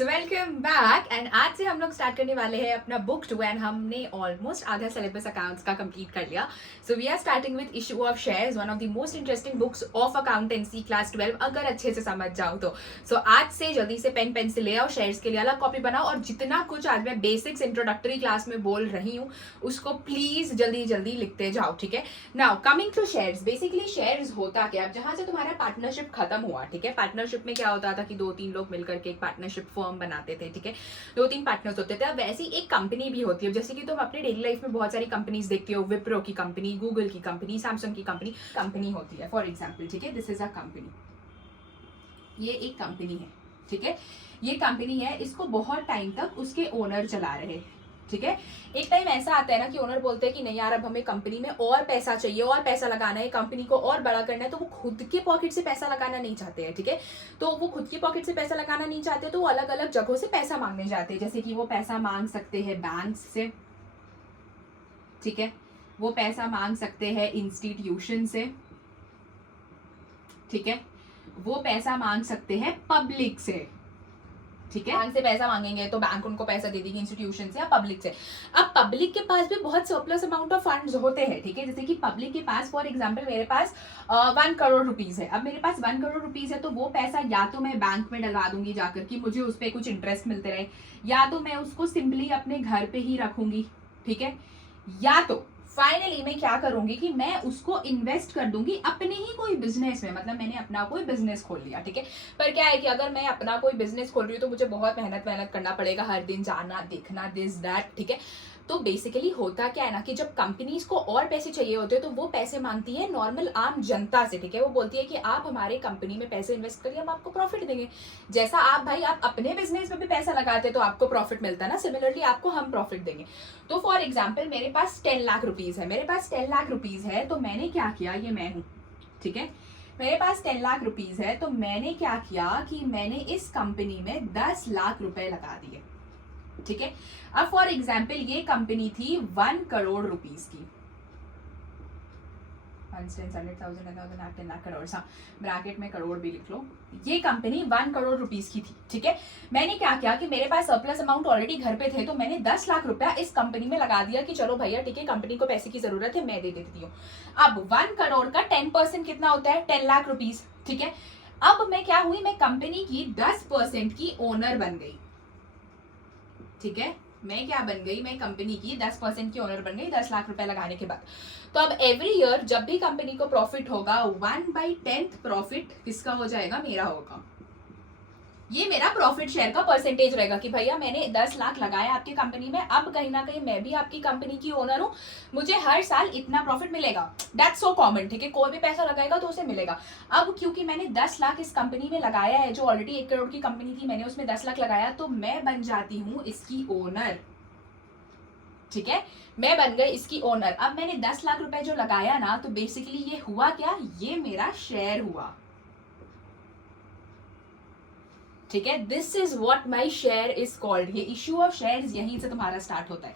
Guys, welcome back. And आज से हम लोग स्टार्ट करने वाले हैं अपना बुक 2 एंड हमने ऑलमोस्ट आधा सिलेबस अकाउंट्स का कंप्लीट कर लिया। So we are starting with issue of shares, one of the most interesting books of accountancy class 12 अगर अच्छे से समझ जाओ तो। सो आज से जल्दी से पेन पेंसिल ले आओ, शेयर्स के लिए अलग कॉपी बनाओ और जितना कुछ आज मैं बेसिक्स इंट्रोडक्टरी क्लास में बोल रही हूँ उसको प्लीज जल्दी जल्दी लिखते जाओ, ठीक है। Now coming to shares, basically shares होता क्या, जहां से तुम्हारा पार्टनरशिप खत्म हुआ, ठीक है। पार्टनरशिप में क्या होता था कि 2-3 लोग मिलकर के एक पार्टनरशिप फर्म बनाते थे, ठीक है। 2-3 पार्टनर्स होते थे। अब वैसी एक कंपनी भी होती है, जैसे कि तुम अपने डेली लाइफ में बहुत सारी कंपनीज देखते हो, विप्रो की कंपनी, गूगल की कंपनी, सैमसंग की कंपनी होती है फॉर एग्जाम्पल, ठीक है। दिस इज अ कंपनी, ये एक कंपनी है, ठीक है। ये कंपनी है, इसको बहुत टाइम तक उसके ओनर चला रहे, ठीक है। एक टाइम ऐसा आता है ना कि ओनर बोलते हैं कि नहीं यार, अब हमें कंपनी में और पैसा चाहिए, और पैसा लगाना है, कंपनी को और बड़ा करना है। तो वो खुद के पॉकेट से पैसा लगाना नहीं चाहते हैं, ठीक है। तो वो खुद के पॉकेट से पैसा लगाना नहीं चाहते, तो वो अलग अलग जगहों से पैसा मांगने जाते हैं। जैसे कि वो पैसा मांग सकते हैं बैंक से, ठीक है। वो पैसा मांग सकते हैं इंस्टीट्यूशन से, ठीक है। वो पैसा मांग सकते हैं पब्लिक से, ठीक है। बैंक से पैसा मांगेंगे तो बैंक उनको पैसा दे देगी इंस्टीट्यूशन से या पब्लिक से। अब पब्लिक के पास भी बहुत सरप्लस अमाउंट ऑफ फंड्स होते हैं, ठीक है। जैसे कि पब्लिक के पास फॉर एग्जांपल मेरे पास 1 करोड़ रुपीज है। अब मेरे पास 1 करोड़ रुपीज है, तो वो पैसा या तो मैं बैंक में डलवा दूंगी जाकर कि मुझे उस पर कुछ इंटरेस्ट मिलते रहे, या तो मैं उसको सिंपली अपने घर पे ही रखूंगी, ठीक है। या तो फाइनली मैं क्या करूंगी कि मैं उसको इन्वेस्ट कर दूंगी अपने ही कोई बिजनेस में, मतलब मैंने अपना कोई बिजनेस खोल लिया, ठीक है। पर क्या है कि अगर मैं अपना कोई बिजनेस खोल रही हूँ तो मुझे बहुत मेहनत करना पड़ेगा, हर दिन जाना देखना दिस दैट, ठीक है। तो बेसिकली होता क्या है ना कि जब कंपनीज को और पैसे चाहिए होते हैं तो वो पैसे मांगती है नॉर्मल आम जनता से, ठीक है। वो बोलती है कि आप हमारे कंपनी में पैसे इन्वेस्ट करिए, हम आपको प्रॉफिट देंगे। जैसा आप भाई आप अपने बिजनेस में भी पैसा लगाते हैं तो आपको प्रॉफिट मिलता है ना, सिमिलरली आपको हम प्रॉफिट देंगे। तो फॉर एग्जाम्पल मेरे पास 10 लाख रुपीज है, मेरे पास 10 लाख रुपीज है, तो मैंने क्या किया, ये मैं हूं, ठीक है। मेरे पास 10 लाख रुपीज है, तो मैंने क्या किया कि मैंने इस कंपनी में 10 लाख रुपए लगा दिए, ठीक है। अब फॉर एग्जाम्पल ये कंपनी थी 1 करोड़ रुपीज की, 10 लाख करोड़, ब्रैकेट में करोड़ भी लिख लो। ये कंपनी 1 करोड़ रुपीस की थी, ठीक है। मैंने क्या किया कि मेरे पास सरप्लस अमाउंट ऑलरेडी घर पे थे, तो मैंने 10 लाख रुपया इस कंपनी में लगा दिया कि चलो भैया ठीक है, कंपनी को पैसे की जरूरत है, मैं दे देती हूँ। अब 1 करोड़ का 10% कितना होता है, 10 लाख रुपीस, ठीक है। अब मैं क्या हुई, मैं कंपनी की 10% की ओनर बन गई, ठीक है। मैं क्या बन गई, मैं कंपनी की 10% की ओनर बन गई 10 लाख रुपए लगाने के बाद। तो अब एवरी ईयर जब भी कंपनी को प्रॉफिट होगा 1/10 प्रॉफिट किसका हो जाएगा, मेरा होगा। ये मेरा प्रॉफिट शेयर का परसेंटेज रहेगा कि भैया मैंने 10 लाख लगाया आपकी कंपनी में, अब कहीं ना कहीं मैं भी आपकी कंपनी की ओनर हूं, मुझे हर साल इतना प्रॉफिट मिलेगा। दैट्स सो कॉमन, ठीक है। कोई भी पैसा लगाएगा तो उसे मिलेगा। अब क्योंकि मैंने 10 लाख इस कंपनी में लगाया है, जो ऑलरेडी 1 करोड़ की कंपनी थी, मैंने उसमें 10 लाख लगाया, तो मैं बन जाती हूँ इसकी ओनर, ठीक है। मैं बन गई इसकी ओनर। अब मैंने 10 लाख रुपए जो लगाया ना, तो बेसिकली ये हुआ क्या, ये मेरा शेयर हुआ, ठीक है। This is what my share is called. ये इश्यू ऑफ शेयर्स यहीं से तुम्हारा स्टार्ट होता है।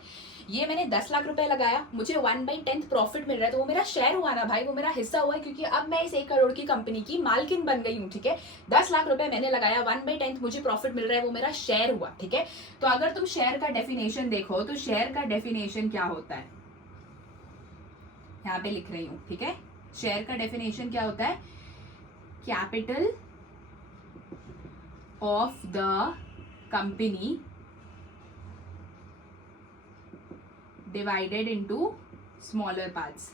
ये मैंने 10 लाख रुपए लगाया, मुझे 1/10 प्रॉफिट मिल रहा है, तो वो मेरा शेयर हुआ ना भाई, वो मेरा हिस्सा हुआ है, क्योंकि अब मैं इस 1 करोड़ की कंपनी की मालकिन बन गई हूँ, ठीक है। 10 लाख रुपए मैंने लगाया, 1/10 मुझे प्रॉफिट मिल रहा है, वो मेरा शेयर हुआ, ठीक है। तो अगर तुम शेयर का डेफिनेशन देखो तो शेयर का डेफिनेशन क्या होता है, यहाँ पे लिख रही हूँ, ठीक है। शेयर का डेफिनेशन क्या होता है, capital of the company divided into smaller parts।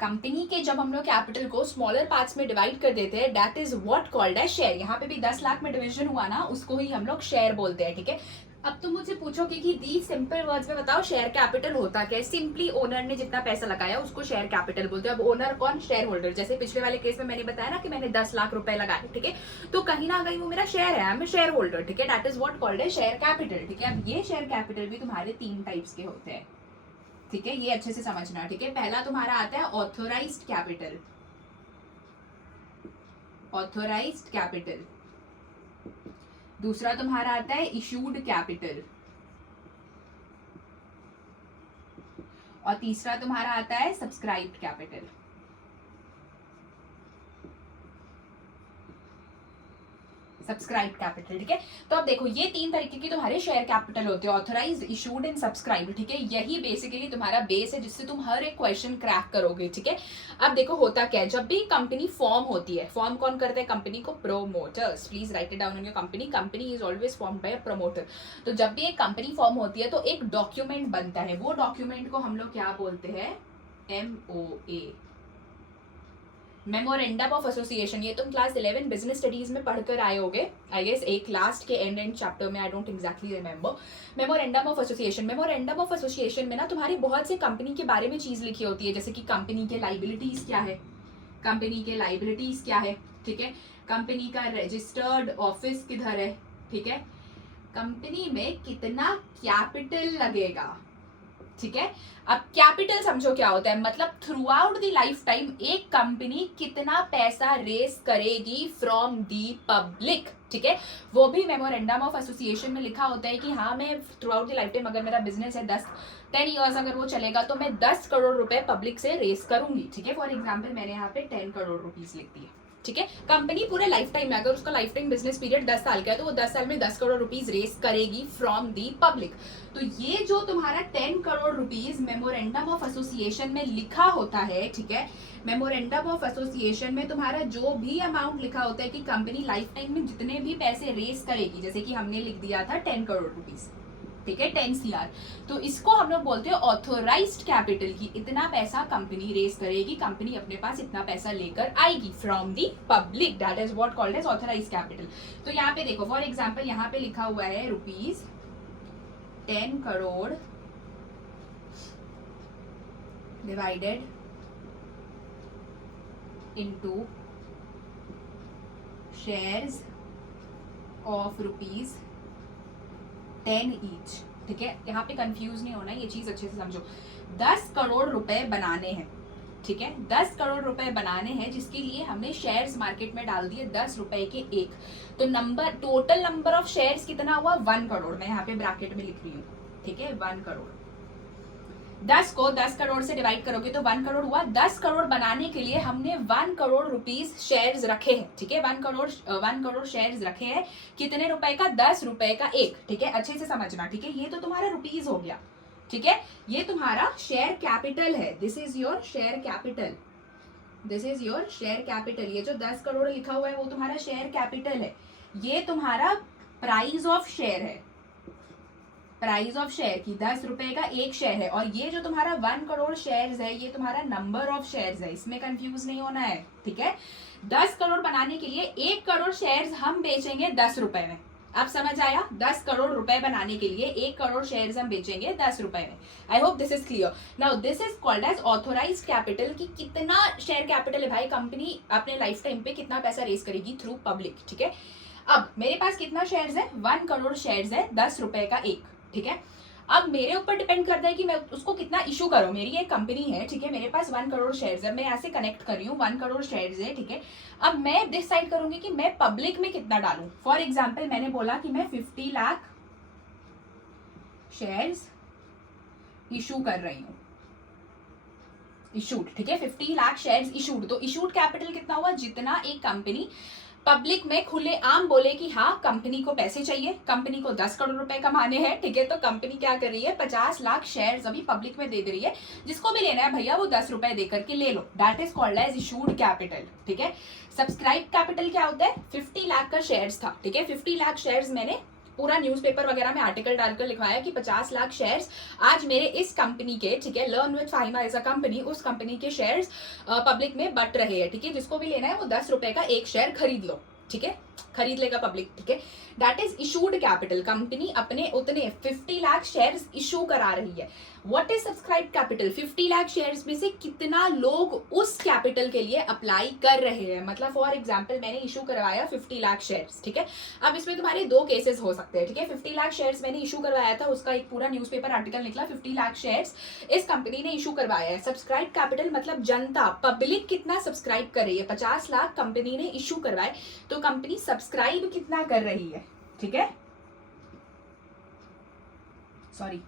Company के जब हम लोग कैपिटल को स्मॉलर पार्ट्स में डिवाइड कर देते हैं, that is what called as share. यहाँ पे भी 10 लाख में डिवीजन हुआ ना, उसको ही हम लोग शेयर बोलते हैं, ठीक है। अब तुम मुझे पूछोगे कि दी सिंपल वर्ड्स में बताओ शेयर कैपिटल होता क्या है। सिंपली ओनर ने जितना पैसा लगाया उसको शेयर कैपिटल बोलते हैं। अब ओनर कौन, शेयर होल्डर। जैसे पिछले वाले केस में मैंने बताया ना कि मैंने 10 लाख रुपए लगाए, ठीक है। तो कहीं ना कहीं वो मेरा शेयर है, मैं शेयर होल्डर, ठीक है। दैट इज व्हाट कॉल्ड है शेयर कैपिटल, ठीक है। अब ये शेयर कैपिटल भी तुम्हारे 3 टाइप्स के होते हैं, ठीक है। ये अच्छे से समझना, ठीक है। पहला तुम्हारा आता है ऑथोराइज्ड कैपिटल, ऑथोराइज्ड कैपिटल। दूसरा तुम्हारा आता है इशूड कैपिटल, और तीसरा तुम्हारा आता है सब्सक्राइब्ड कैपिटल। सब्सक्राइब कैपिटल, ठीक है। तो अब देखो ये 3 तरीके की तुम्हारे शेयर कैपिटल होते हैं, ऑथराइज्ड, इशूड एंड सब्सक्राइब, ठीक है। यही बेसिकली तुम्हारा बेस है जिससे तुम हर एक क्वेश्चन क्रैक करोगे, ठीक है। अब देखो होता क्या है, जब भी कंपनी फॉर्म होती है, फॉर्म कौन करता है कंपनी को? Promoters. Please right it down in your company, company is always formed by a promoter. तो जब भी एक कंपनी फॉर्म होती है तो एक डॉक्यूमेंट बनता है, वो डॉक्यूमेंट को हम लोग क्या बोलते हैं? MOA, memorandum of association. ये तुम क्लास 11 बिजनेस स्टडीज में पढ़कर आए होगे आई गेस, एक लास्ट के एंड चैप्टर में, I don't exactly remember. Memorandum of association, memorandum of association में ना तुम्हारी बहुत से कंपनी के बारे में चीज लिखी होती है, जैसे कि कंपनी के लाइबिलिटीज क्या है, कंपनी के लाइबिलिटीज क्या है, ठीक है। कंपनी का रजिस्टर्ड ऑफिस किधर है, ठीक है। कंपनी में कितना कैपिटल लगेगा, ठीक है। अब कैपिटल समझो क्या होता है, मतलब through out the life time एक कंपनी कितना पैसा रेस करेगी फ्रॉम दी पब्लिक, ठीक है। वो भी मेमोरेंडम ऑफ एसोसिएशन में लिखा होता है कि हाँ मैं through out the life time, अगर मेरा बिजनेस है 10 ईयर्स अगर वो चलेगा तो मैं 10 करोड़ रुपए पब्लिक से रेस करूंगी, ठीक है। फॉर एग्जाम्पल मैंने यहाँ पे 10 करोड़ रुपीज लिख दिए, ठीक है। कंपनी पूरे लाइफ टाइम में, अगर उसका लाइफ टाइम बिजनेस पीरियड 10 साल का है तो वो 10 साल में 10 करोड़ रुपीज रेस करेगी फ्रॉम दी पब्लिक। तो ये जो तुम्हारा 10 crore rupees memorandum of association में लिखा होता है, ठीक है। मेमोरेंडम ऑफ एसोसिएशन में तुम्हारा जो भी अमाउंट लिखा होता है कि कंपनी लाइफ टाइम में जितने भी पैसे रेस करेगी, जैसे कि हमने लिख दिया था 10 करोड़ रुपीज, ठीक है, 10 CR, तो इसको हम लोग बोलते हैं ऑथोराइज्ड कैपिटल की इतना पैसा कंपनी रेस करेगी, कंपनी अपने पास इतना पैसा लेकर आएगी from the public, that is what called as authorised capital. तो यहाँ पे देखो फॉर एग्जांपल यहाँ पे लिखा हुआ है rupees 10 crore divided into shares of rupees 10 each, ठीक है। यहाँ पे कंफ्यूज नहीं होना, ये चीज अच्छे से समझो। 10 करोड़ रुपए बनाने हैं, ठीक है, 10 करोड़ रुपए बनाने हैं, जिसके लिए हमने शेयर्स मार्केट में डाल दिए 10 रुपए के एक। तो टोटल नंबर ऑफ शेयर्स कितना हुआ? 1 करोड़। मैं यहाँ पे ब्रैकेट में लिख रही हूँ, ठीक है, 1 करोड़। 10 को 10 करोड़ से डिवाइड करोगे तो 1 करोड़ हुआ। 10 करोड़ बनाने के लिए हमने 1 करोड़ रुपीज शेयर्स रखे हैं, ठीक है। 1 करोड़ शेयर्स रखे हैं, कितने रुपए का? 10 रुपए का एक, ठीक है। अच्छे से समझना, ठीक है। ये तो तुम्हारा रुपीज हो गया, ठीक है। ये तुम्हारा शेयर कैपिटल है, this is your share capital, this is your share capital. ये जो 10 करोड़ लिखा हुआ है वो तुम्हारा शेयर कैपिटल है। ये तुम्हारा प्राइस ऑफ शेयर है, प्राइस ऑफ शेयर की 10 रुपए का एक शेयर है। और ये जो तुम्हारा 1 करोड़ शेयर्स है ये तुम्हारा नंबर ऑफ शेयर्स है, इसमें कंफ्यूज नहीं होना है, ठीक है। 10 करोड़ बनाने के लिए 1 करोड़ शेयर्स हम बेचेंगे 10 रुपए में। अब समझ आया? 10 करोड़ रुपए बनाने के लिए 1 करोड़ शेयर्स हम बेचेंगे 10 रुपए में। I hope this is clear. Now this is called as authorised capital की कितना शेयर कैपिटल है भाई, कंपनी अपने लाइफ टाइम पे कितना पैसा रेस करेगी थ्रू पब्लिक, ठीक है। अब मेरे पास कितना शेयर्स है? 1 करोड़ शेयर्स है, 10 रुपए का एक, ठीक है। अब मेरे ऊपर डिपेंड करता है कि मैं उसको कितना इशू करूं। मेरी एक कंपनी है, ठीक है, मेरे पास 1 करोड़ शेयर्स है, मैं ऐसे कनेक्ट कर रही हूँ 1 करोड़ शेयर्स है, ठीक है। अब मैं डिसाइड करूंगी कि मैं पब्लिक में कितना डालूं। फॉर एग्जाम्पल मैंने बोला कि मैं 50 लाख शेयर्स इशू कर रही हूँ, इशूड, ठीक है, 50 लाख शेयर्स इशूड। तो इशूड कैपिटल कितना हुआ? जितना एक कंपनी पब्लिक में खुले आम बोले कि हाँ कंपनी को पैसे चाहिए, कंपनी को 10 करोड़ रुपए कमाने हैं, ठीक है। तो कंपनी क्या कर रही है? 50 लाख शेयर्स अभी पब्लिक में दे रही है, जिसको भी लेना है भैया वो 10 रुपए देकर के ले लो। That is called as issued capital, ठीक है। सब्सक्राइब कैपिटल क्या होता है? 50 लाख का शेयर्स था, ठीक है, 50 लाख शेयर्स मैंने पूरा न्यूज़पेपर वगैरह में आर्टिकल डालकर लिखवाया कि 50 लाख शेयर्स आज मेरे इस कंपनी के, ठीक है, learn with Fahima as a company, उस कंपनी के शेयर्स पब्लिक में बट रहे हैं, ठीक है। जिसको भी लेना है वो 10 रुपए का एक शेयर खरीद लो, ठीक है, खरीद लेगा पब्लिक, ठीक है। That is issued capital. Company अपने उतने 50 लाख शेयर्स इशू करा रही है। What is subscribe capital? 50 lakh shares में से कितना लोग उस कैपिटल के लिए अप्लाई कर रहे हैं। मतलब फॉर एग्जांपल मैंने इशू करवाया 50 लाख शेयर्स, ठीक है। अब इसमें तुम्हारे 2 केसेस हो सकते हैं, ठीक है। 50 लाख शेयर्स मैंने इशू करवाया था, उसका एक पूरा न्यूज़पेपर आर्टिकल निकला, 50 लाख शेयर्स इस कंपनी ने इशू करवाया है। सब्सक्राइब कैपिटल मतलब जनता, पब्लिक कितना सब्सक्राइब कर रही है। 50 लाख कंपनी ने इशू करवाए तो कंपनी सब्सक्राइब कितना कर रही है, ठीक है, सॉरी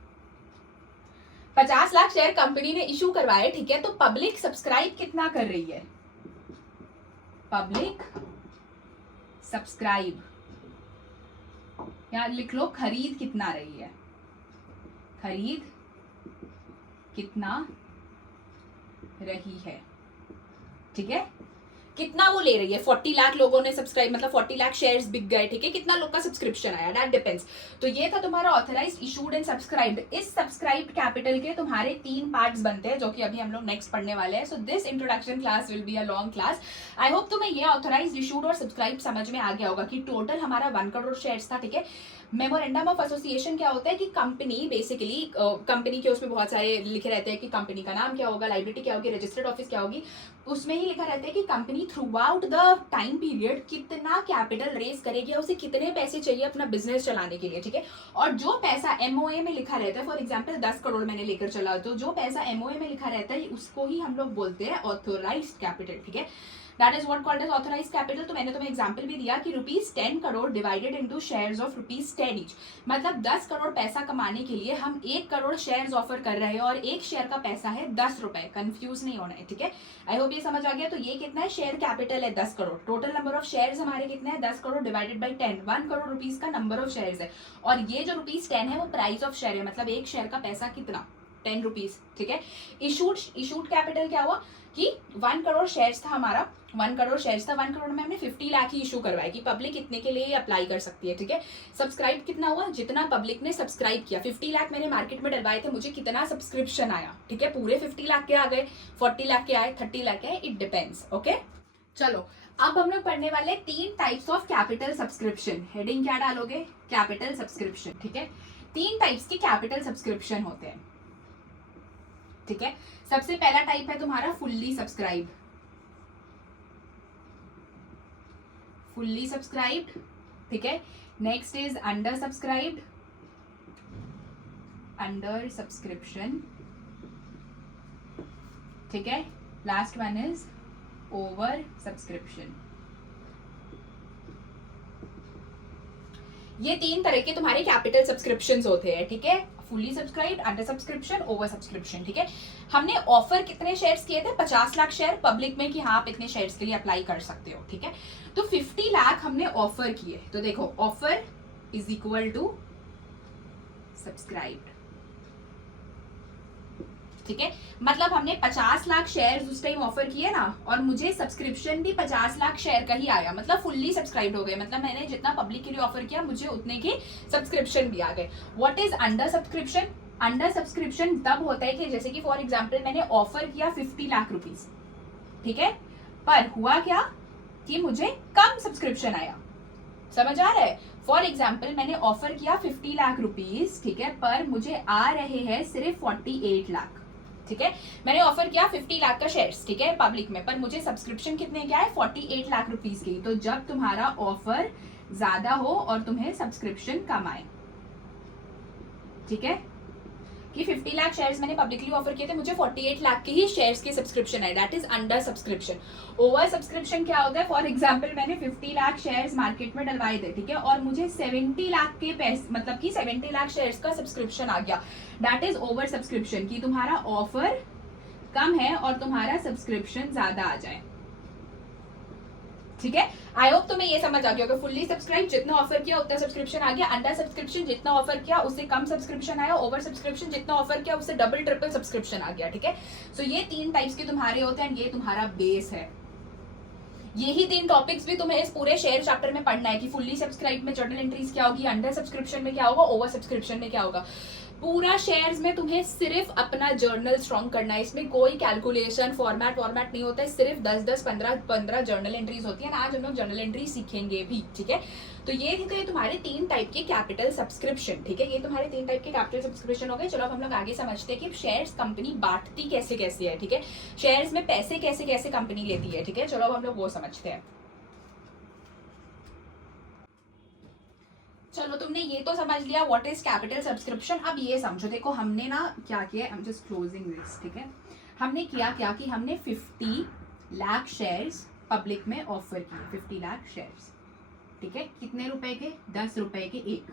50 लाख शेयर कंपनी ने इशू करवाए, ठीक है। तो पब्लिक सब्सक्राइब कितना कर रही है? पब्लिक सब्सक्राइब यहाँ लिख लो खरीद कितना रही है, खरीद कितना रही है, ठीक है। कितना वो ले रही है, 40 लाख लोगों ने सब्सक्राइब, मतलब 40 लाख शेयर्स बिक गए, ठीक है। कितना लोग का सब्सक्रिप्शन आया, दैट डिपेंड्स। तो ये था तुम्हारा ऑथराइज्ड, इशूड एंड सब्सक्राइब्ड। इस सब्सक्राइब्ड कैपिटल के तुम्हारे 3 पार्ट्स बनते हैं, जो कि अभी हम लोग नेक्स्ट पढ़ने वाले हैं। So this introduction class will be a long class. I hope तुम्हें ये ऑथराइज्ड, इशूड और सब्सक्राइब समझ में आ गया होगा कि टोटल हमारा 1 करोड़ शेयर्स था, ठीक है। मेमोरेंडम ऑफ एसोसिएशन क्या होता है कि कंपनी बेसिकली, कंपनी के उसमें बहुत सारे लिखे रहते हैं कि कंपनी का नाम क्या होगा, लाइबिलिटी क्या होगी, रजिस्टर्ड ऑफिस क्या होगी, उसमें ही लिखा रहता है कि company through out the time period कितना कैपिटल रेज करेगी या उसे कितने पैसे चाहिए अपना बिजनेस चलाने के लिए, ठीक है। और जो पैसा एमओए में लिखा रहता है, फॉर एग्जांपल 10 करोड़ मैंने लेकर चला, तो जो पैसा एमओए में लिखा रहता है उसको ही हम लोग बोलते हैं ऑथोराइज्ड कैपिटल, ठीक है। That is what called as authorised capital. तो मैंने तुम्हें एग्जांपल भी दिया कि ₹10 crore divided into shares of ₹10 each, मतलब 10 करोड़ पैसा कमाने के लिए हम 1 करोड़ शेयर्स ऑफर कर रहे हैं और एक शेयर का पैसा है 10 रुपए, कंफ्यूज नहीं होना है, ठीक है। आई होप ये समझ आ गया। तो ये कितना है, शेयर कैपिटल है 10 crore, total number of shares हमारे कितने हैं 10 crore divided by 10, 1 crore rupees का नंबर ऑफ शेयर्स है, और ये जो ₹10 है वो प्राइस ऑफ शेयर है, मतलब एक शेयर का पैसा कितना, 10 रुपीज, ठीक है। इशूड कैपिटल क्या हुआ कि 1 करोड़ शेयर्स था हमारा, 1 करोड़ शेयर्स था, 1 करोड़ में हमने 50 लाख ही इशू करवाए कि पब्लिक कितने के लिए अप्लाई कर सकती है, ठीक है। सब्सक्राइब कितना हुआ, जितना पब्लिक ने सब्सक्राइब किया, 50 लाख मैंने मार्केट में डलवाए थे, मुझे कितना सब्सक्रिप्शन आया, ठीक है। पूरे 50 लाख के आ गए, 40 लाख के आए, 30 लाख के आए, इट डिपेंड्स, ओके। चलो अब हम लोग पढ़ने वाले 3 types of capital subscription. Heading क्या डालोगे, कैपिटल सब्सक्रिप्शन, ठीक है। 3 टाइप्स के कैपिटल सब्सक्रिप्शन होते हैं, ठीक है। सबसे पहला टाइप है तुम्हारा फुल्ली सब्सक्राइब, फुल्ली सब्सक्राइब्ड, ठीक है। Next is under subscribed, under subscription, ठीक है। Last one is over subscription. ये 3 तरह के तुम्हारे कैपिटल सब्सक्रिप्शंस होते हैं, ठीक है। Fully subscribed, under subscription, over subscription, ठीक है। हमने ऑफर कितने शेयर्स किए थे, 50 लाख शेयर पब्लिक में कि हाँ आप इतने शेयर्स के लिए अप्लाई कर सकते हो, ठीक है। तो 50 लाख हमने ऑफर किए, तो देखो offer is equal to subscribed, ठीक है। मतलब हमने 50 लाख शेयर्स उस टाइम ऑफर किए ना, और मुझे सब्सक्रिप्शन भी 50 लाख शेयर का ही आया, मतलब फुल्ली सब्सक्राइब्ड हो गए, मतलब मैंने जितना पब्लिक के लिए ऑफर किया मुझे उतने के सब्सक्रिप्शन भी आ गए। What is under subscription, under subscription तब होता है कि जैसे कि फॉर एग्जाम्पल मैंने ऑफर किया 50 लाख रुपीज, ठीक है, पर हुआ क्या कि मुझे कम सब्सक्रिप्शन आया, समझ आ रहा है। फॉर एग्जाम्पल मैंने ऑफर किया 50 लाख रुपीज, ठीक है, पर मुझे आ रहे हैं सिर्फ 48 लाख, ठीक है। मैंने ऑफर किया 50 लाख का शेयर्स, ठीक है, पब्लिक में, पर मुझे सब्सक्रिप्शन कितने क्या है 48 लाख रुपीज की। तो जब तुम्हारा ऑफर ज्यादा हो और तुम्हें सब्सक्रिप्शन कम आए, ठीक है, कि 50 लाख शेयर्स मैंने पब्लिकली ऑफर किए थे, मुझे 48 लाख के ही शेयर्स की सब्सक्रिप्शन है, that is under subscription. Over subscription क्या होता है, फॉर एग्जांपल मैंने 50 लाख शेयर्स मार्केट में डलवाए थे, ठीक है, और मुझे 70 लाख के पैसे, मतलब कि 70 लाख शेयर्स का सब्सक्रिप्शन आ गया, दैट इज ओवर सब्सक्रिप्शन, कि तुम्हारा ऑफर कम है और तुम्हारा सब्सक्रिप्शन ज्यादा आ जाए, ठीक है। आई होप तुम्हें ये समझ आ गया होगा। फुल्ली सब्सक्राइब, जितना ऑफर किया उतना सब्सक्रिप्शन आ गया। अंडर सब्सक्रिप्शन, जितना ऑफर किया उससे कम सब्सक्रिप्शन आया। ओवर सब्सक्रिप्शन, जितना ऑफर किया उससे डबल ट्रिपल सब्सक्रिप्शन आ गया, ठीक है। सो ये 3 टाइप्स के तुम्हारे होते हैं, ये तुम्हारा बेस है। यही 3 टॉपिक्स भी तुम्हें इस पूरे शेयर चैप्टर में पढ़ना है कि फुल्ली सब्सक्राइब में जर्नल एंट्रीज क्या होगी, अंडर सब्सक्रिप्शन में क्या होगा, ओवर सब्सक्रिप्शन में क्या होगा। पूरा शेयर्स में तुम्हें सिर्फ अपना जर्नल स्ट्रॉन्ग करना है, इसमें कोई कैलकुलेशन फॉर्मेट नहीं होता है, सिर्फ 10-10, 15-15 जर्नल एंट्रीज होती है ना। आज हम लोग जर्नल एंट्री सीखेंगे भी, ठीक है। तो ये थे तुम्हारे 3 टाइप के कैपिटल सब्सक्रिप्शन, ठीक है, ये तुम्हारे 3 टाइप के कैपिटल सब्सक्रिप्शन हो गए। चलो अब हम लोग आगे समझते हैं कि शेयर्स कंपनी बांटती कैसे कैसे है, ठीक है, शेयर्स में पैसे कैसे कैसे कंपनी लेती है, ठीक है। चलो अब हम लोग वो समझते हैं। चलो तुमने ये तो समझ लिया व्हाट इज कैपिटल सब्सक्रिप्शन। अब ये समझो, देखो हमने ना क्या किया, I am just closing this, ठीक है। हमने किया क्या कि हमने 50 लाख शेयर्स पब्लिक में ऑफर किए, 50 लाख शेयर्स, ठीक है। कितने रुपए के, 10 रुपए के एक,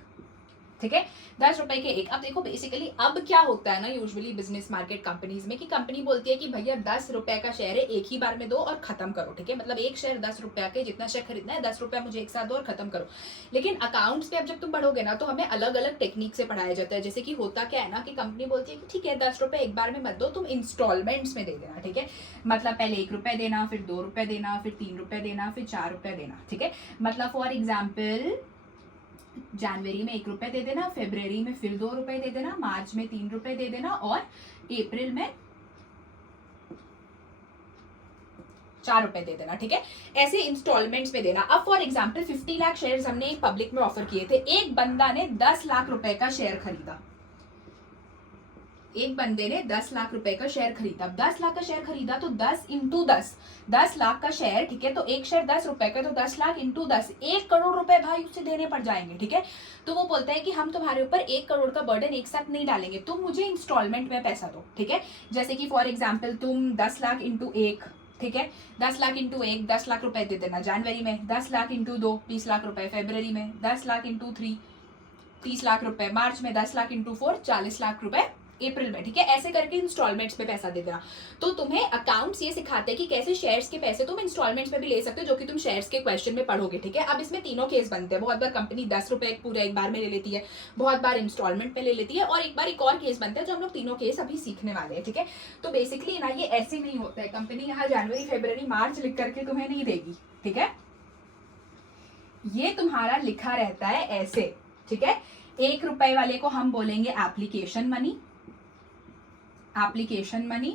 ठीक है, 10 रुपए के एक। अब देखो बेसिकली अब क्या होता है ना यूजुअली बिजनेस मार्केट कंपनीज में कि कंपनी बोलती है कि भैया 10 रुपए का शेयर है, एक ही बार में दो और खत्म करो, ठीक है, मतलब एक शेयर 10 रुपया के, जितना शेयर खरीदना है 10 रुपया मुझे एक साथ दो और खत्म करो। लेकिन अकाउंट्स पे अब जब तुम पढ़ोगे ना तो हमें अलग अलग टेक्निक से पढ़ाया जाता है। जैसे कि होता क्या है ना कि कंपनी बोलती है कि ठीक है 10 रुपए एक बार में मत दो, तुम इंस्टॉलमेंट्स में दे देना, ठीक है, मतलब पहले 1 रुपए देना, फिर 2 रुपए देना, फिर 3 रुपए देना, फिर 4 रुपए देना, ठीक है, मतलब फॉर एग्जाम्पल जनवरी में 1 रुपए दे देना, फरवरी में फिर 2 रुपए दे देना, मार्च में 3 रुपए दे देना और अप्रैल में 4 रुपए दे देना, ठीक है, ऐसे इंस्टॉलमेंट्स में देना। अब फॉर एग्जांपल 50 लाख शेयर्स हमने एक पब्लिक में ऑफर किए थे, एक बंदा ने 10 लाख रुपए का शेयर खरीदा, एक बंदे ने 10 लाख रुपए का शेयर खरीदा। 10 लाख का शेयर खरीदा तो 10 इंटू 10 लाख का शेयर, ठीक है, तो एक शेयर 10 रुपए का, तो 10 लाख इंटू 10, 1 करोड़ रुपए भाई उससे देने पड़ जाएंगे, ठीक है। तो वो बोलता है कि हम तुम्हारे ऊपर 1 करोड़ का बर्डन एक साथ नहीं डालेंगे, तुम मुझे इंस्टॉलमेंट में पैसा दो, ठीक है। जैसे कि फॉर एग्जाम्पल तुम 10 लाख इंटू 1, ठीक है, 10 लाख इंटू 1 10 लाख रुपए दे देना जनवरी में, 10 लाख इंटू 2 20 लाख रुपए फरवरी में, 10 लाख इंटू 3 30 लाख रुपए मार्च में, 10 लाख इंटू 4 40 लाख रुपए अप्रैल में, ठीक है, ऐसे करके इंस्टॉलमेंट्स में पैसा दे देना। तो तुम्हें अकाउंट्स ये सिखाते हैं कि कैसे शेयर्स के पैसे तुम इंस्टॉलमेंट्स में भी ले सकते हो, जो कि तुम शेयर्स के क्वेश्चन में पढ़ोगे, ठीक है। अब इसमें तीनों केस बनते हैं, बहुत बार कंपनी 10 रुपए पूरा एक बार में ले लेती है, बहुत बार इंस्टॉलमेंट में ले लेती है, और एक बार एक और केस बनता है जो हम लोग तीनों केस अभी सीखने वाले हैं, ठीक है। तो बेसिकली ना ये ऐसे नहीं होता है, कंपनी यहाँ जनवरी फरवरी मार्च लिख करके तुम्हें नहीं देगी, ठीक है, ये तुम्हारा लिखा रहता है ऐसे, ठीक है। 1 रुपए वाले को हम बोलेंगे एप्लीकेशन मनी, एप्लीकेशन मनी,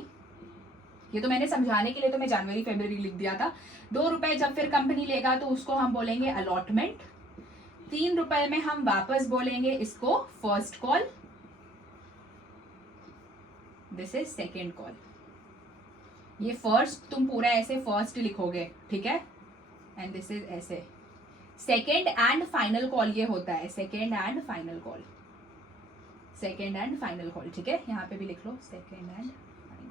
ये तो मैंने समझाने के लिए तो मैं जनवरी फरवरी लिख दिया था। 2 रुपए जब फिर कंपनी लेगा तो उसको हम बोलेंगे अलॉटमेंट। 3 रुपए में हम वापस बोलेंगे इसको first call, this is second call. ये फर्स्ट तुम पूरा ऐसे फर्स्ट लिखोगे, ठीक है, एंड दिस इज ऐसे सेकेंड एंड फाइनल कॉल, ये होता है second and final call, second and final call, ठीक है, यहाँ पे भी लिख लो सेकेंड एंड फाइनल,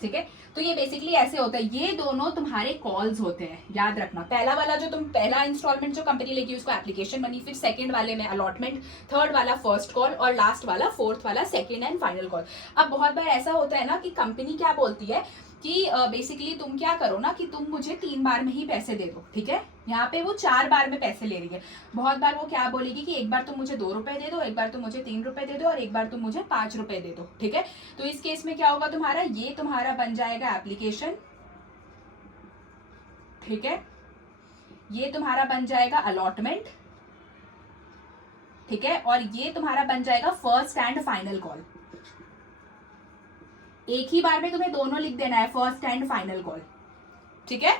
ठीक है। तो ये बेसिकली ऐसे होता है, ये दोनों तुम्हारे कॉल्स होते हैं, याद रखना। पहला वाला जो तुम पहला इंस्टॉलमेंट जो कंपनी लेगी उसको एप्लीकेशन मनी, फिर सेकंड वाले में अलॉटमेंट, थर्ड वाला फर्स्ट कॉल और लास्ट वाला फोर्थ वाला सेकंड एंड फाइनल कॉल। अब बहुत बार ऐसा होता है ना कि कंपनी क्या बोलती है कि बेसिकली तुम क्या करो ना कि तुम मुझे 3 बार में ही पैसे दे दो, ठीक है, यहाँ पे वो 4 बार में पैसे ले रही है। बहुत बार वो क्या बोलेगी कि एक बार तुम मुझे 2 रुपए दे दो, एक बार तुम मुझे 3 रुपए दे दो और एक बार तुम मुझे 5 रुपए दे दो, ठीक है। तो इस केस में क्या होगा तुम्हारा, ये तुम्हारा बन जाएगा एप्लीकेशन, ठीक है, ये तुम्हारा बन जाएगा अलॉटमेंट, ठीक है, और ये तुम्हारा बन जाएगा फर्स्ट एंड फाइनल कॉल। एक ही बार में तुम्हें दोनों लिख देना है, फर्स्ट एंड फाइनल कॉल, ठीक है।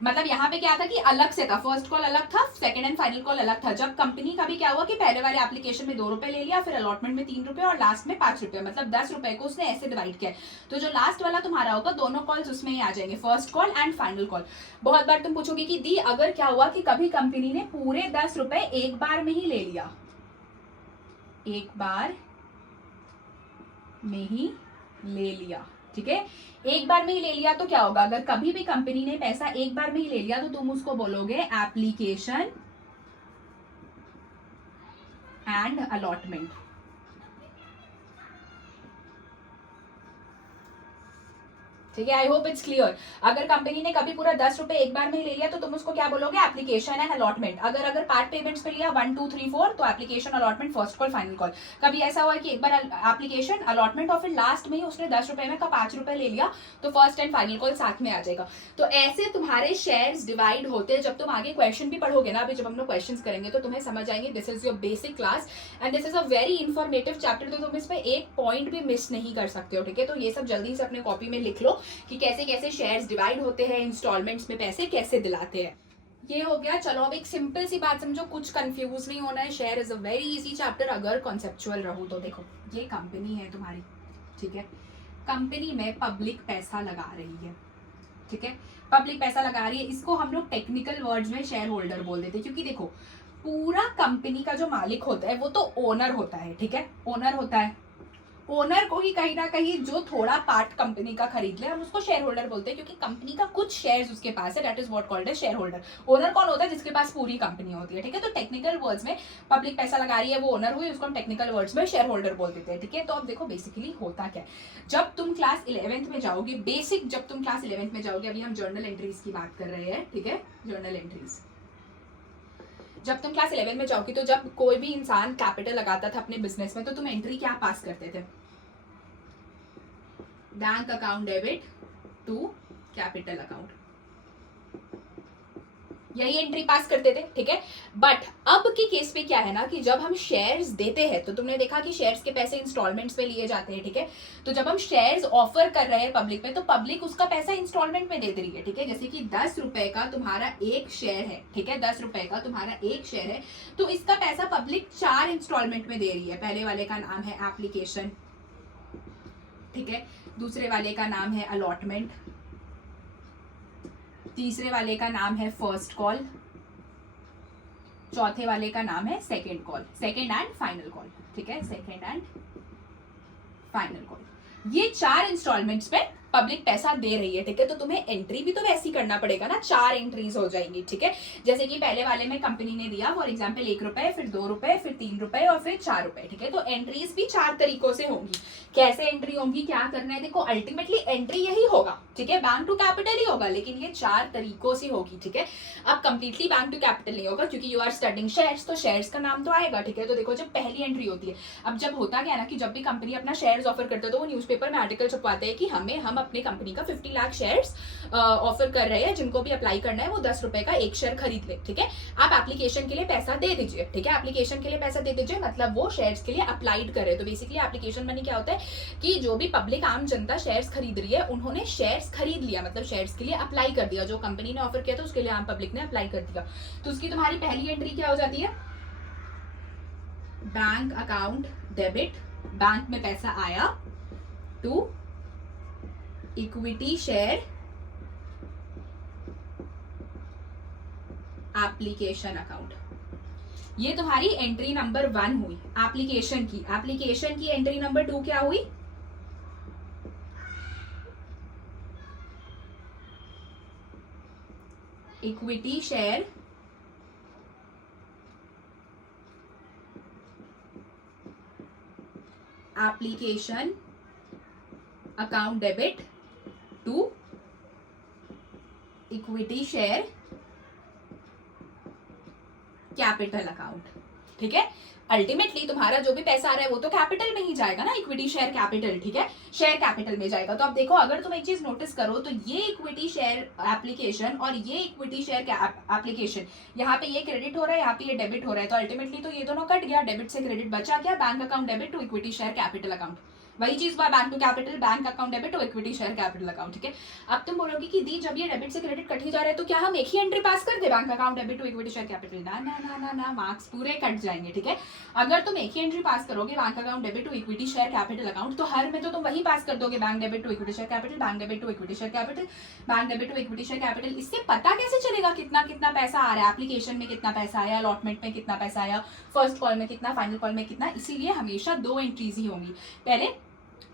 मतलब यहाँ पे क्या था कि अलग से था, फर्स्ट कॉल अलग था, सेकंड एंड फाइनल कॉल अलग था। जब कंपनी का भी क्या हुआ कि पहले वाले एप्लीकेशन में 2 रुपए ले लिया, फिर अलॉटमेंट में 3 रुपए और लास्ट में 5 रुपए, मतलब 10 रुपए को उसने ऐसे डिवाइड किया। तो जो लास्ट वाला तुम्हारा होगा दोनों कॉल्स उसमें ही आ जाएंगे, first call and final call. बहुत बार तुम पूछोगे कि दी अगर क्या हुआ कि कभी कंपनी ने पूरे 10 रुपए एक बार में ही ले लिया, एक बार में ही ले लिया, ठीक है, एक बार में ही ले लिया तो क्या होगा, अगर कभी भी कंपनी ने पैसा एक बार में ही ले लिया तो तुम उसको बोलोगे एप्लीकेशन एंड अलॉटमेंट। ठीक है, आई होप इट्स क्लियर। अगर कंपनी ने कभी पूरा 10 रुपए एक बार में ही ले लिया तो तुम उसको क्या बोलोगे, एप्लीकेशन एंड अलॉटमेंट। अगर पार्ट पेमेंट्स पे लिया 1 2 3 4 तो application allotment first call final call. कभी ऐसा हुआ कि एक बार एप्लीकेशन अलॉटमेंट और फिर लास्ट में ही उसने 10 रुपए में का 5 रुपए ले लिया तो फर्स्ट एंड फाइनल कॉल साथ में आ जाएगा। तो ऐसे तुम्हारे शेयर्स डिवाइड होते हैं। जब तुम आगे क्वेश्चन भी पढ़ोगे ना, अभी जब हम लोग क्वेश्चन करेंगे तो तुम्हें समझ आएंगे। This is your basic class and this is a very informative chapter, तो तुम इस पर एक पॉइंट भी मिस नहीं कर सकते हो, ठीक है। तो ये सब जल्दी से अपने कॉपी में लिख लो कि कैसे कैसे शेयर्स डिवाइड होते हैं, इंस्टॉलमेंट्स में पैसे कैसे दिलाते हैं। ये हो गया। चलो अब एक सिंपल सी बात समझो, कुछ कंफ्यूज नहीं होना है। Share is a very easy chapter अगर कॉन्सेप्चुअल रहूं तो। देखो ये कंपनी है तुम्हारी, ठीक है, कंपनी में पब्लिक पैसा लगा रही है, ठीक है, पब्लिक पैसा लगा रही है। इसको हम लोग टेक्निकल वर्ड्स में शेयर होल्डर बोल देते हैं, क्योंकि देखो पूरा कंपनी का जो मालिक होता है वो तो ओनर होता है, ठीक है, ओनर होता है। ओनर को ही कहीं ना कहीं जो थोड़ा पार्ट कंपनी का खरीद ले, हम उसको शेयर होल्डर बोलते हैं, क्योंकि कंपनी का कुछ शेयर्स उसके पास है, that is what called as shareholder. Owner कौन होता है? जिसके पास पूरी कंपनी होती है, ठीक है। तो टेक्निकल वर्ड्स में पब्लिक पैसा लगा रही है, वो ओनर हुई, उसको हम टेक्निकल वर्ड्स में शेयर होल्डर बोल देते हैं, ठीक है। तो अब देखो बेसिकली होता क्या है। जब तुम क्लास 11th में जाओगे, बेसिक जब तुम क्लास 11th में जाओगे, अभी हम जर्नल एंट्रीज की बात कर रहे हैं, ठीक है, जर्नल एंट्रीज। जब तुम क्लास 11 में जाओगी, तो जब कोई भी इंसान कैपिटल लगाता था अपने बिजनेस में, तो तुम एंट्री क्या पास करते थे? Bank account debit to capital account, यही एंट्री पास करते थे, ठीक है। बट अब के केस पे क्या है ना, कि जब हम शेयर्स देते हैं, तो तुमने देखा कि शेयर्स के पैसे इंस्टॉलमेंट्स में लिए जाते हैं, ठीक है। तो जब हम शेयर्स ऑफर कर रहे हैं पब्लिक में, तो पब्लिक उसका पैसा इंस्टॉलमेंट में दे रही है, ठीक है। जैसे कि 10 रुपए का तुम्हारा एक शेयर है, ठीक है, 10 रुपए का तुम्हारा एक शेयर है, तो इसका पैसा पब्लिक 4 इंस्टॉलमेंट में दे रही है। पहले वाले का नाम है एप्लीकेशन, ठीक है, दूसरे वाले का नाम है अलॉटमेंट, तीसरे वाले का नाम है फर्स्ट कॉल, चौथे वाले का नाम है second call, second and final call, ठीक है, सेकंड एंड फाइनल कॉल। ये 4 इंस्टॉलमेंट्स पे पब्लिक पैसा दे रही है, ठीक है। तो तुम्हें एंट्री भी तो वैसी करना पड़ेगा ना, 4 एंट्रीज हो जाएंगी, ठीक है। जैसे कि पहले वाले में कंपनी ने दिया फॉर एग्जांपल 1 रुपए, फिर 2 रुपए, फिर 3 रुपए और फिर 4 रुपए, ठीक है। तो एंट्रीज भी 4 तरीकों से होंगी। कैसे एंट्री होंगी, क्या करना है, देखो अल्टीमेटली एंट्री यही होगा, ठीक है, बैंक टू कैपिटल ही होगा, लेकिन ये 4 तरीकों से होगी, ठीक है। अब कंप्लीटली बैंक टू कैपिटल नहीं होगा, क्योंकि यू आर स्टडिंग शेयर्स, तो शेयर्स का नाम तो आएगा, ठीक है। तो देखो जब पहली एंट्री होती है, अब जब होता क्या है ना, कि जब भी कंपनी अपना शेयर्स ऑफर करते हैं, तो वो न्यूज़पेपर में आर्टिकल छपवाते हैं कि हम अपनी कंपनी का 50 लाख शेयर्स ऑफर कर रहे हैं, जिनको भी अप्लाई करना है वो 10 रुपए का एक शेयर खरीद ले, ठीक है। आप एप्लीकेशन के लिए पैसा दे दीजिए, ठीक है, एप्लीकेशन के लिए पैसा दे दीजिए, मतलब वो शेयर्स के लिए अप्लाइड करे। तो बेसिकली एप्लीकेशन मनी क्या होता है कि जो भी पब्लिक आम जनता शेयर्स खरीद रही है, उन्होंने शेयर्स खरीद लिया, मतलब शेयर्स के लिए अप्लाई कर दिया, जो कंपनी ने ऑफर किया था उसके लिए आम पब्लिक ने अप्लाई कर दिया। तो उसकी तुम्हारी पहली एंट्री क्या हो जाती है? बैंक अकाउंट डेबिट, बैंक में पैसा आया, to equity share application account. ये तुम्हारी एंट्री नंबर 1 हुई एप्लीकेशन की। एप्लीकेशन की एंट्री नंबर 2 क्या हुई? Equity share application account debit to equity share capital account, ठीक है। अल्टीमेटली तुम्हारा जो भी पैसा आ रहा है वो तो कैपिटल में ही जाएगा ना, इक्विटी शेयर कैपिटल, ठीक है, शेयर कैपिटल में जाएगा। तो अब देखो, अगर तुम एक चीज नोटिस करो, तो ये इक्विटी शेयर एप्लीकेशन और ये इक्विटी शेयर एप्लीकेशन, यहाँ पे ये क्रेडिट हो रहा है, यहाँ पे ये डेबिट हो रहा है, तो अल्टीमेटली तो ये दोनों कट गया, डेबिट से क्रेडिट बचा क्या? Bank account debit to equity share capital account. वही चीज हुआ, bank to capital, bank account debit to equity share capital account, ठीक है। अब तुम बोलोगे कि दी जब ये डेबिट से क्रेडिट कट ही जा रहा है, तो क्या हम एक ही एंट्री पास कर दे, bank account debit to equity share capital? ना ना ना ना ना, मार्क्स पूरे कट जाएंगे, ठीक है। अगर तुम एक ही एंट्री पास करोगे, bank account debit to equity share capital account, तो हर में तो तुम वही पास कर दोगे, bank debit to equity share capital, bank debit to equity share capital, bank debit to equity share capital. इससे पता कैसे चलेगा कितना कितना पैसा आ रहा है? एप्लीकेशन में कितना पैसा आया, अलॉटमेंट में कितना पैसा आया, फर्स्ट कॉल में कितना, फाइनल कॉल में कितना। इसीलिए हमेशा 2 एंट्रीज ही होंगी। पहले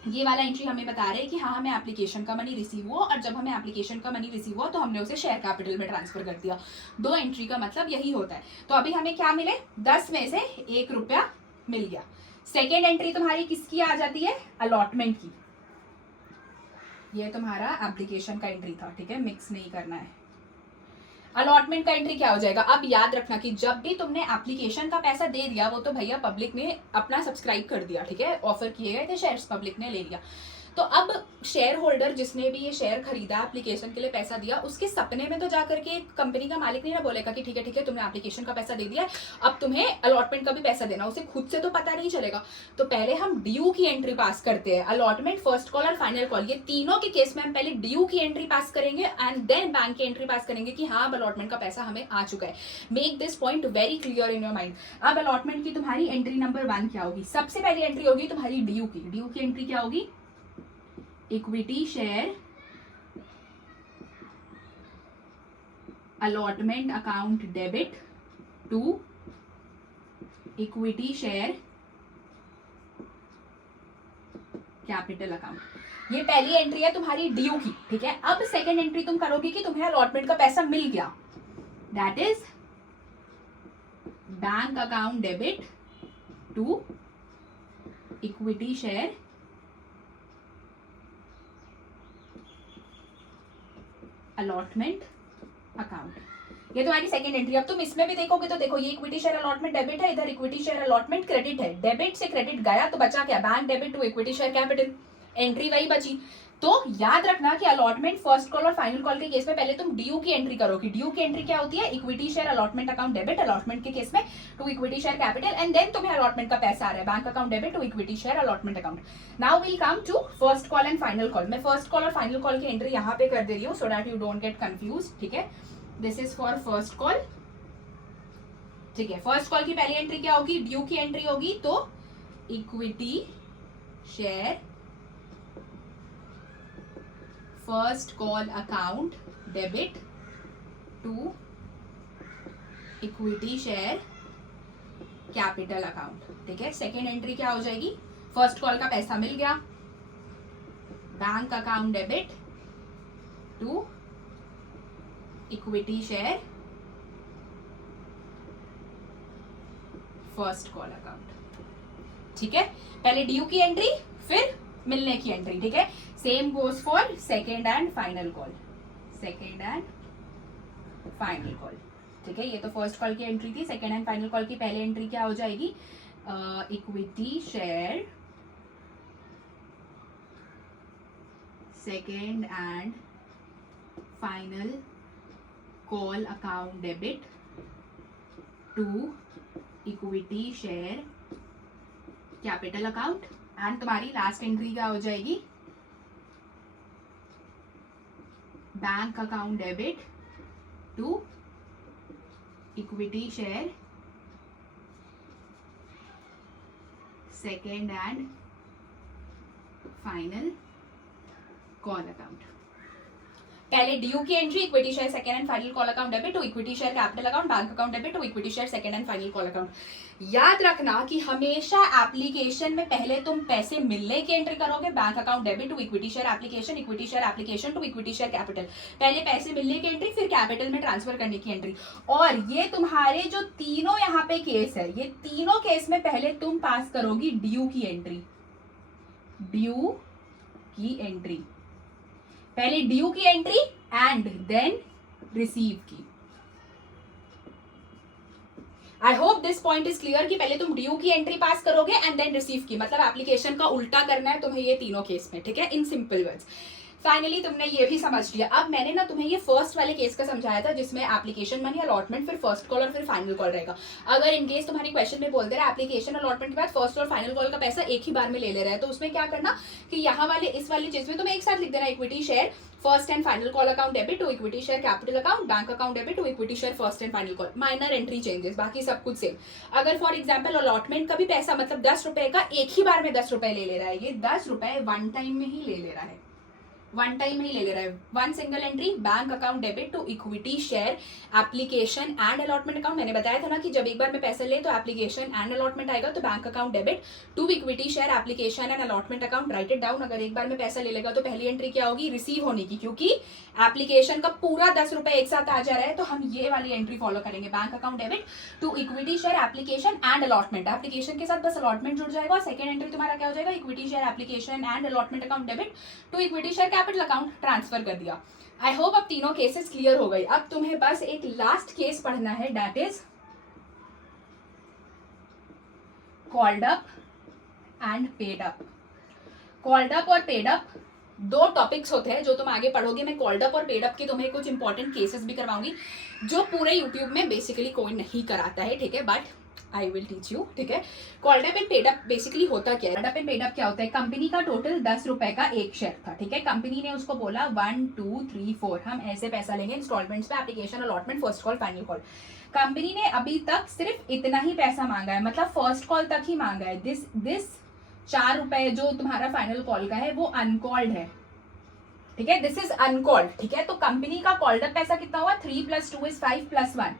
ये वाला एंट्री हमें बता रहे हैं कि हाँ, हमें एप्लीकेशन का मनी रिसीव हुआ, और जब हमें एप्लीकेशन का मनी रिसीव हुआ तो हमने उसे शेयर कैपिटल में ट्रांसफर कर दिया। 2 एंट्री का मतलब यही होता है। तो अभी हमें क्या मिले? 10 में से 1 रुपया मिल गया। सेकेंड एंट्री तुम्हारी किसकी आ जाती है? अलॉटमेंट की। ये तुम्हारा एप्लीकेशन का एंट्री था, ठीक है, मिक्स नहीं करना है। अलॉटमेंट का एंट्री क्या हो जाएगा? अब याद रखना कि जब भी तुमने एप्लीकेशन का पैसा दे दिया, वो तो भैया पब्लिक ने अपना सब्सक्राइब कर दिया, ठीक है, ऑफर किए गए थे शेयर्स, पब्लिक ने ले लिया। तो अब शेयर होल्डर जिसने भी ये शेयर खरीदा, एप्लीकेशन के लिए पैसा दिया, उसके सपने में तो जाकर के कंपनी का मालिक नहीं ना बोलेगा कि ठीक है तुमने एप्लीकेशन का पैसा दे दिया, अब तुम्हें अलॉटमेंट का भी पैसा देना। उसे खुद से तो पता नहीं चलेगा। तो पहले हम ड्यू की एंट्री पास करते हैं। अलॉटमेंट, फर्स्ट कॉल और फाइनल कॉल, ये तीनों के केस में हम पहले ड्यू की एंट्री पास करेंगे एंड देन बैंक की एंट्री पास करेंगे कि हाँ, अब अलॉटमेंट का पैसा हमें आ चुका है। Make this point very clear in your mind. अब अलॉटमेंट की तुम्हारी एंट्री नंबर 1 क्या होगी? सबसे पहली एंट्री होगी तुम्हारी ड्यू की। ड्यू की एंट्री क्या होगी? Equity share allotment account debit to equity share capital account. ये पहली एंट्री है तुम्हारी ड्यू की, ठीक है। अब सेकेंड एंट्री तुम करोगे कि तुम्हें अलॉटमेंट का पैसा मिल गया, that is bank account debit to equity share allotment account. ये तुम्हारी सेकंड एंट्री। अब तुम इसमें भी देखोगे तो देखो, ये इक्विटी शेयर अलॉटमेंट डेबिट है, इधर इक्विटी शेयर अलॉटमेंट क्रेडिट है। डेबिट से क्रेडिट गया तो बचा क्या, bank debit to equity share capital, entry वही बची। तो याद रखना कि अलॉटमेंट फर्स्ट कॉल और फाइनल कॉल के केस में पहले तुम ड्यू की एंट्री करोगे। ड्यू की एंट्री क्या होती है, equity share allotment account debit, allotment के केस में to equity share capital, and then तुम्हें अलॉटमेंट का पैसा आ रहा है, bank account debit to equity share allotment account. Now will come to first call and final call. मैं first call और फाइनल कॉल की एंट्री यहाँ पे कर दे रही हूँ so that you don't get confuse, ठीक है। This is for first call, ठीक है। फर्स्ट कॉल की पहली एंट्री क्या होगी, ड्यू की एंट्री होगी, तो equity share first call account debit to equity share capital account, ठीक है। सेकेंड एंट्री क्या हो जाएगी, फर्स्ट कॉल का पैसा मिल गया, bank account debit to equity share first call account, ठीक है। पहले ड्यू की एंट्री फिर मिलने की एंट्री, ठीक है। Same goes for second and final call, second and final call, ठीक है। ये तो फर्स्ट कॉल की एंट्री थी। सेकेंड एंड फाइनल कॉल की पहले एंट्री क्या हो जाएगी, equity share second and final call account debit to equity share capital account, and तुम्हारी लास्ट एंट्री क्या हो जाएगी, bank account debit to equity share second and final call account. पहले ड्यू की entry, equity share second and final call account debit to equity share capital account, bank account debit to equity share second and final call account. याद रखना कि हमेशा application में पहले तुम पैसे मिलने की एंट्री करोगे, bank account debit to equity share application, equity share application to equity share capital. पहले पैसे मिलने की एंट्री फिर कैपिटल में ट्रांसफर करने की एंट्री। और ये तुम्हारे जो तीनों यहाँ पे केस है, ये तीनों केस में पहले तुम पास करोगी ड्यू की एंट्री, ड्यू की एंट्री, पहले ड्यू की एंट्री एंड देन रिसीव की। आई hope this point is clear कि पहले तुम ड्यू की एंट्री पास करोगे एंड देन रिसीव की, मतलब एप्लीकेशन का उल्टा करना है तुम्हें ये तीनों केस में, ठीक है, इन सिंपल वर्ड्स। फाइनली तुमने ये भी समझ लिया। अब मैंने ना तुम्हें ये फर्स्ट वाले केस का समझाया था जिसमें एप्लीकेशन मनी, अलॉटमेंट, फिर फर्स्ट कॉल और फिर फाइनल कॉल रहेगा। अगर इनकेस तुम्हारी क्वेश्चन में बोल दे रहा है एप्लीकेशन अलॉटमेंट के बाद फर्स्ट और फाइनल कॉल का पैसा एक ही बार में ले रहा है, तो उसमें क्या करना कि यहाँ वाले इस वाले चीज में तुम्हें एक साथ लिख देना, equity share first and final call account debit to equity share capital account, bank account debit to equity share first and final call. Minor entry changes, बाकी सब कुछ सेम। अगर फॉर एग्जांपल अलॉटमेंट का भी पैसा मतलब 10 रुपए का एक ही बार में 10 रुपए ले रहा है, ये 10 रुपए वन टाइम में ही ले रहा है, वन टाइम में ही ले रहा है। One single entry, bank account debit to equity share application and allotment account. मैंने बताया था ना कि जब एक बार में पैसे ले तो एप्लीकेशन एंड अलॉटमेंट आएगा, तो bank account debit to equity share application and allotment account. Write it down. अगर एक बार में पैसा ले लेगा तो पहली एंट्री क्या होगी, रिसीव होने की, क्योंकि एप्लीकेशन का पूरा 10 रुपए एक साथ आ जा रहा है, तो हम ये वाली एंट्री फॉलो करेंगे, bank account debit to equity share application and allotment. Application के साथ बस अलॉटमेंट जुड़ जाएगा। सेकंड एंट्री तुम्हारा क्या हो जाएगा, equity share application and allotment account debit to equity share capital account, transfer कर दिया। आई होप अब तीनों केसेस क्लियर हो गई। अब तुम्हें बस एक लास्ट केस पढ़ना है, that is called up and paid up. Called up और पेड अप दो टॉपिक्स होते हैं जो तुम आगे पढ़ोगे। मैं कॉल्ड अप और पेड अप की तुम्हें कुछ इंपॉर्टेंट केसेस भी करवाऊंगी जो पूरे यूट्यूब में बेसिकली कोई नहीं कराता है, ठीक है, but I will teach you, ठीक है। Called up and paid up basically होता क्या है, called up and paid up क्या होता है, कंपनी का टोटल 10 रुपए का एक शेयर था, ठीक है। कंपनी ने उसको बोला 1 2 3 4 हम ऐसे पैसा लेंगे इंस्टॉलमेंट्स पे, application allotment first call final call. Company ने अभी तक सिर्फ इतना ही पैसा मांगा है, मतलब फर्स्ट कॉल तक ही मांगा है। दिस 4 रुपए जो तुम्हारा फाइनल कॉल का है वो अनकॉल्ड है, ठीक है, दिस इज अनकॉल्ड, ठीक है। तो कंपनी का कॉल्ड अप पैसा कितना हुआ, 3 + 2 = 5 + 1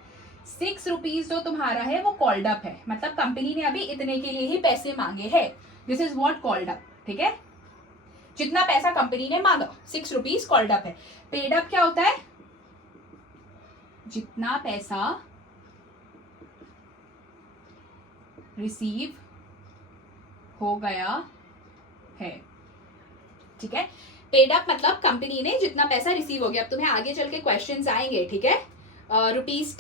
6 रुपीज जो तुम्हारा है वो कॉल्ड अप है, मतलब कंपनी ने अभी इतने के लिए ही पैसे मांगे हैं। This is what called up, ठीक है। जितना पैसा कंपनी ने मांगा 6 रुपीज कॉल्ड अप है। पेड अप क्या होता है? जितना पैसा रिसीव हो गया है, ठीक है। पेड अप मतलब कंपनी ने जितना पैसा रिसीव हो गया। अब तुम्हें आगे चल के क्वेश्चंस आएंगे, ठीक है। ₹10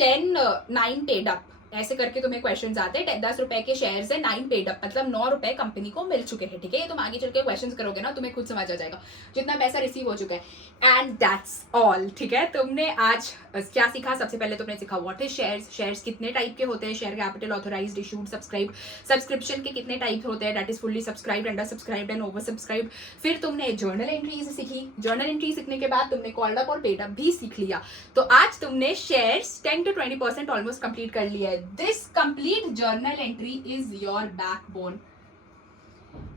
9 पेड अप ऐसे करके तुम्हें क्वेश्चंस आते हैं। 10 रुपए के शेयर से 9 पेड अप मतलब 9 रुपए कंपनी को मिल चुके हैं, ठीक है। ये तुम आगे चल के क्वेश्चंस करोगे ना, तुम्हें खुद समझ आ जाएगा जितना पैसा रिसीव हो चुका है। एंड दैट्स ऑल, ठीक है। तुमने आज क्या सीखा? सबसे पहले तुमने सीखा व्हाट इज शेयर्स, शेयर्स कितने टाइप के होते हैं, share capital, authorised, issued, subscribe, subscription के कितने टाइप होते हैं, that is fully subscribed, under subscribed and over subscribed. फिर तुमने जर्नल एंट्रीज सीखी। जर्नल एंट्री सीखने के बाद तुमने कॉल्ड अप और पेड अप भी सीख लिया। तो आज तुमने शेयर्स 10 to 20% ऑलमोस्ट कंप्लीट कर लिया है। This complete journal entry is your backbone.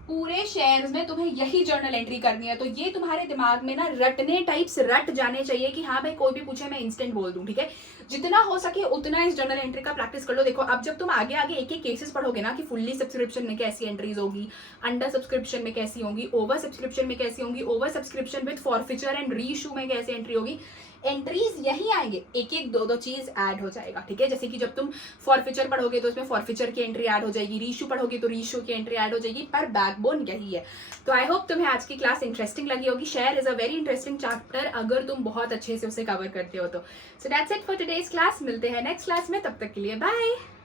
पूरे शेयर्स में तुम्हें यही जर्नल एंट्री करनी है। तो ये तुम्हारे दिमाग में ना रटने टाइप्स रट जाने चाहिए कि हाँ भाई कोई भी पूछे मैं इंस्टेंट बोल दूं, ठीक है। जितना हो सके उतना इस जर्नल एंट्री का प्रैक्टिस कर लो। देखो अब जब तुम आगे आगे एक एक केसेस पढ़ोगे ना कि फुल्ली सब्सक्रिप्शन में कैसी एंट्रीज होगी, अंडर सब्सक्रिप्शन में कैसी होंगी, ओवर सब्सक्रिप्शन में कैसी होंगी, over subscription with forfeiture and re issue में कैसी एंट्री होगी, एंट्रीज यही आएंगे, एक एक दो चीज ऐड हो जाएगा, ठीक है। जैसे कि जब तुम फॉरफीचर पढ़ोगे तो उसमें फॉरफीचर की एंट्री ऐड हो जाएगी, रीशू पढ़ोगे तो रीशू की एंट्री ऐड हो जाएगी, पर बैकबोन यही है। तो आई होप तुम्हें आज की क्लास इंटरेस्टिंग लगी होगी। Share is a very interesting chapter अगर तुम बहुत अच्छे से उसे कवर करते हो तो। So that's it for today's class. मिलते हैं नेक्स्ट क्लास में, तब तक के लिए बाय।